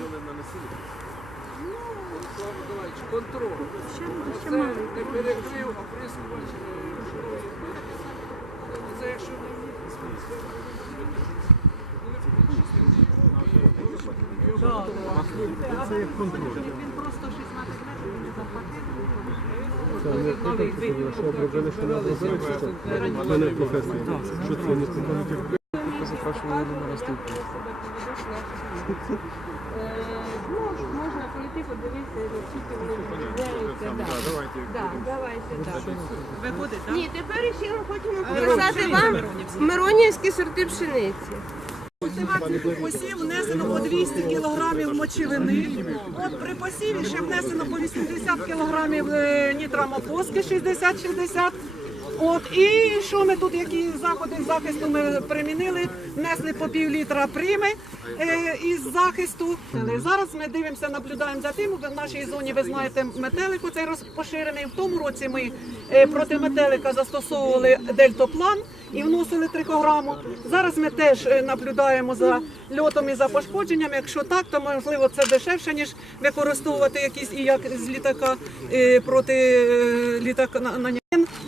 Слава Миколаївич, контроль. Це маленький. не перекрив, оприскувач. е, Це якщо не Він просто 16 метрів, не захватив. Це не що обробили, що не обробили, що? Це не професор. Що це не професор? Ну, можна пройти, подивитися, наскільки вони відрізняються. Да. Да, давайте, так. Виходить, так? Ні, тепер ще ми хочемо показати вам Миронівські сорти пшениці. Посів внесено по 200 кілограмів мочевини. От при посіві ще внесено по 80 кілограмів е, нітрамофоски 60-60. От і що ми тут, які заходи захисту ми примінили, внесли по пів літра прими е, із захисту. Зараз ми дивимося, наблюдаємо за тим. В нашій зоні ви знаєте метелик оцей розпоширений. В тому році ми е, проти метелика застосовували дельтоплан і вносили трикограму. Зараз ми теж е, наблюдаємо за льотом і за пошкодженням. Якщо так, то можливо це дешевше ніж використовувати якісь і як з літака е, проти е, літака на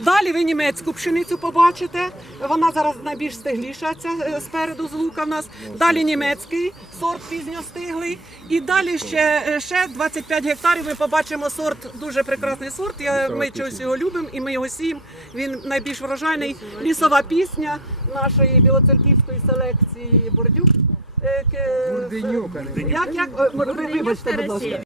Далі ви німецьку пшеницю побачите. Вона зараз найбільш стигліша ця е, спереду з лука в нас. Далі німецький сорт пізньостиглий. І далі ще, е, ще 25 гектарів. Ми побачимо сорт, дуже прекрасний сорт. Я, ми чогось його любимо і ми його сіємо. Він найбільш врожайний. Лісова пісня нашої білоцерківської селекції Бордюк. Е, Як, як, вибачте, будь ласка.